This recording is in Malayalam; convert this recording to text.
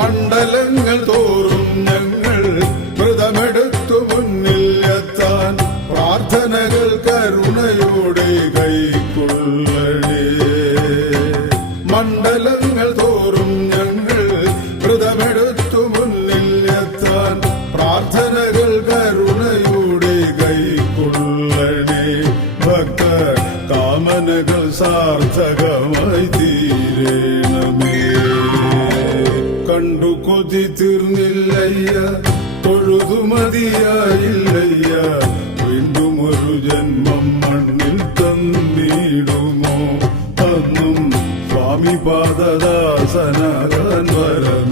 മണ്ഡലങ്ങൾ തോറും ഞങ്ങൾ വ്രതമെടുത്തു മുന്നിൽ എത്താൻ പ്രാർത്ഥനകൾ കരുണയോടെ കൈക്കൊള്ളണേ. മണ്ഡലങ്ങൾ തോറും ഞങ്ങൾ വ്രതമെടുത്തു മുന്നിൽ എത്താൻ പ്രാർത്ഥനകൾ കരുണയോടെ കൈക്കൊള്ളണേ. ഭക്ത കാമനകൾ സാർത്ഥകമായി തീരണമേ. കണ്ടു കൊതി തീർന്നില്ലയ്യ, തൊഴുതു മതിയായില്ലയ്യ, വീണ്ടും ഒരു ജന്മം മണ്ണിൽ തന്നിടുമോ? അന്നും സ്വാമി പാദദാസനാകാൻ വരം